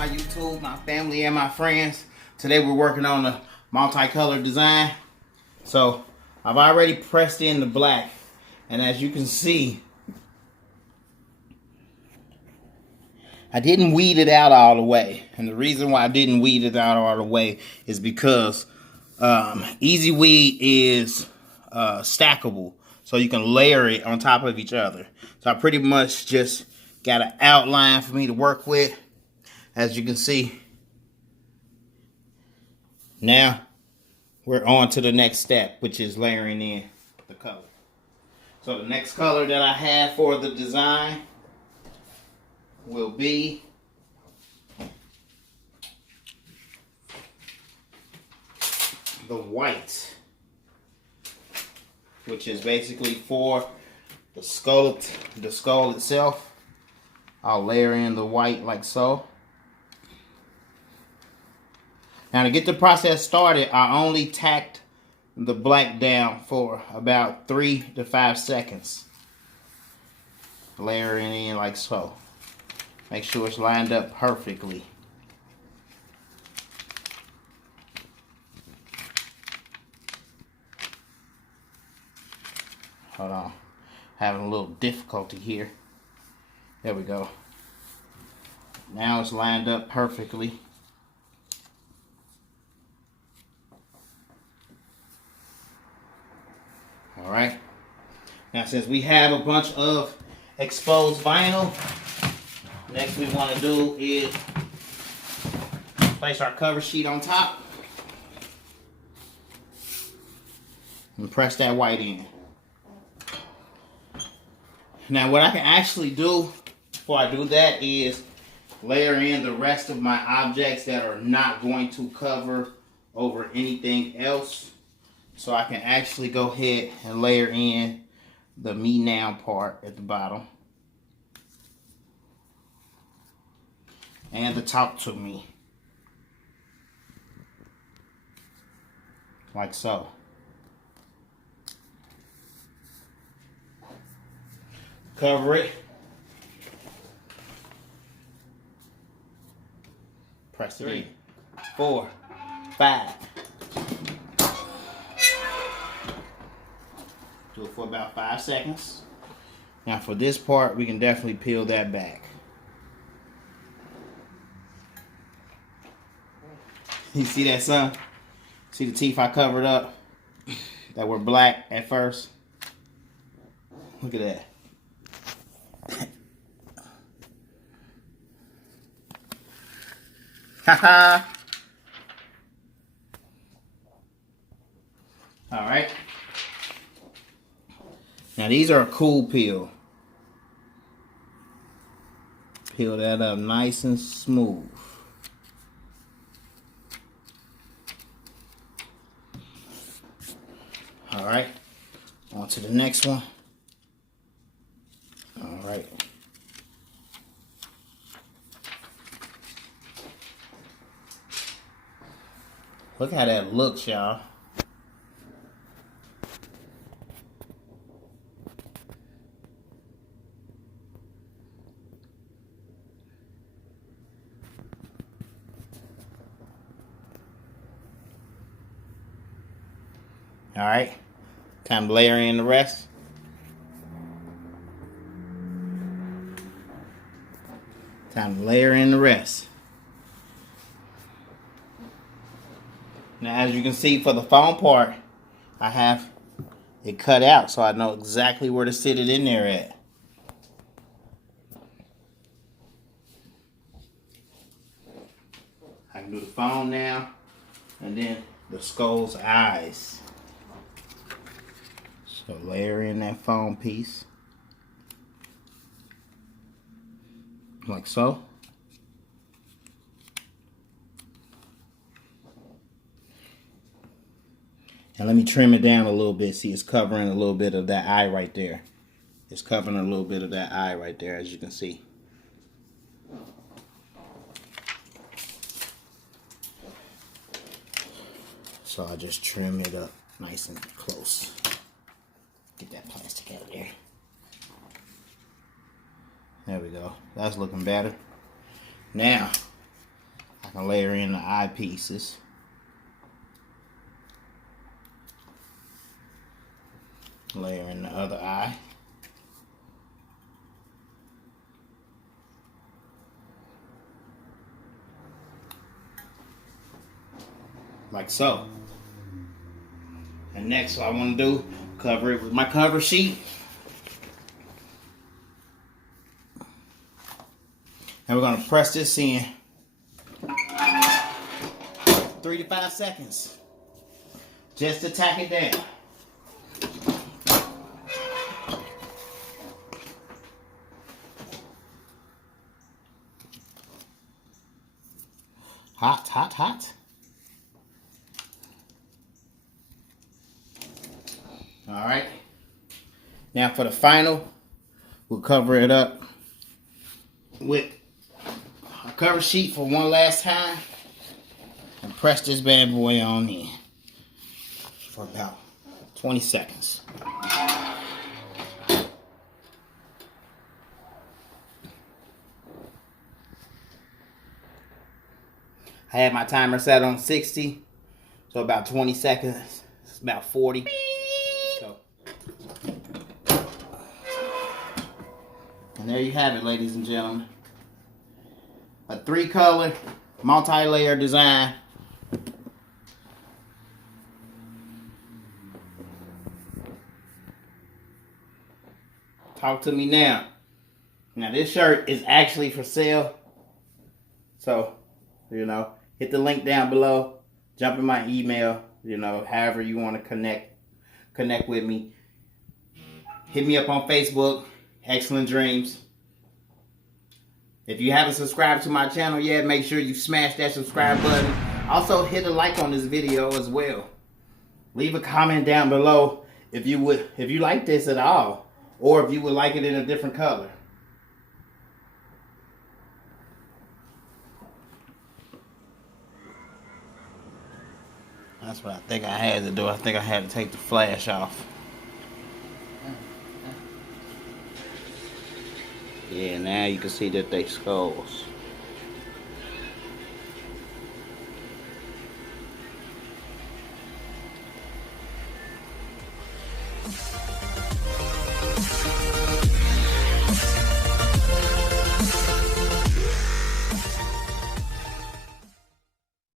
my YouTube, my family, and my friends. Today we're working on a multicolored design. So I've already pressed in the black, and as you can see, I didn't weed it out all the way. And the reason why I didn't weed it out all the way is because Easy Weed is stackable. So you can layer it on top of each other. So I pretty much just got an outline for me to work with. As you can see. Now we're on to the next step, which is layering in the color. So the next color that I have for the design will be the white, which is basically for the skull itself. I'll layer in the white like so. Now to get the process started, I only tacked the black down for about 3 to 5 seconds. Layering in like so. Make sure it's lined up perfectly. Hold on. Having a little difficulty here. There we go. Now it's lined up perfectly. Alright. Now since we have a bunch of exposed vinyl, next we want to do is place our cover sheet on top and press that white in. Now what I can actually do before I do that is layer in the rest of my objects that are not going to cover over anything else. So I can actually go ahead and layer in the me now part at the bottom. And the talk to me. Like so. Cover it. Press it in. 4, 5. Do it for about 5 seconds. Now for this part, we can definitely peel that back. You see that, son? See the teeth I covered up that were black at first? Look at that. Haha. All right. Now these are a cool peel. Peel that up nice and smooth. All right, on to the next one. All right. Look how that looks, y'all. All right, time to layer in the rest. Time to layer in the rest. Now, as you can see, for the foam part, I have it cut out, so I know exactly where to sit it in there at. I can do the foam now, and then the skull's eyes. So layer in that foam piece. Like so. And let me trim it down a little bit. See, it's covering a little bit of that eye right there. It's covering a little bit of that eye right there, as you can see. So I'll just trim it up nice and close. Get that plastic out of there. There we go. That's looking better. Now, I can layer in the eye pieces. Layer in the other eye. Like so. And next, what I want to do, cover it with my cover sheet. And we're going to press this in 3 to 5 seconds. Just to tack it down. Hot, hot, hot. All right. Now for the final, we'll cover it up with a cover sheet for one last time and press this bad boy on in for about 20 seconds. I had my timer set on 60, so about 20 seconds. It's about 40. So, and there you have it, ladies and gentlemen. A 3-color, multi-layer design. Talk to me now. Now this shirt is actually for sale. So, you know, hit the link down below. Jump in my email. You know, however you want to connect with me. Hit me up on Facebook, Xcellent Dreamz. If you haven't subscribed to my channel yet, make sure you smash that subscribe button. Also, hit a like on this video as well. Leave a comment down below if you like this at all, or if you would like it in a different color. That's what I think I had to do. I think I had to take the flash off. Yeah, now you can see that they skulls.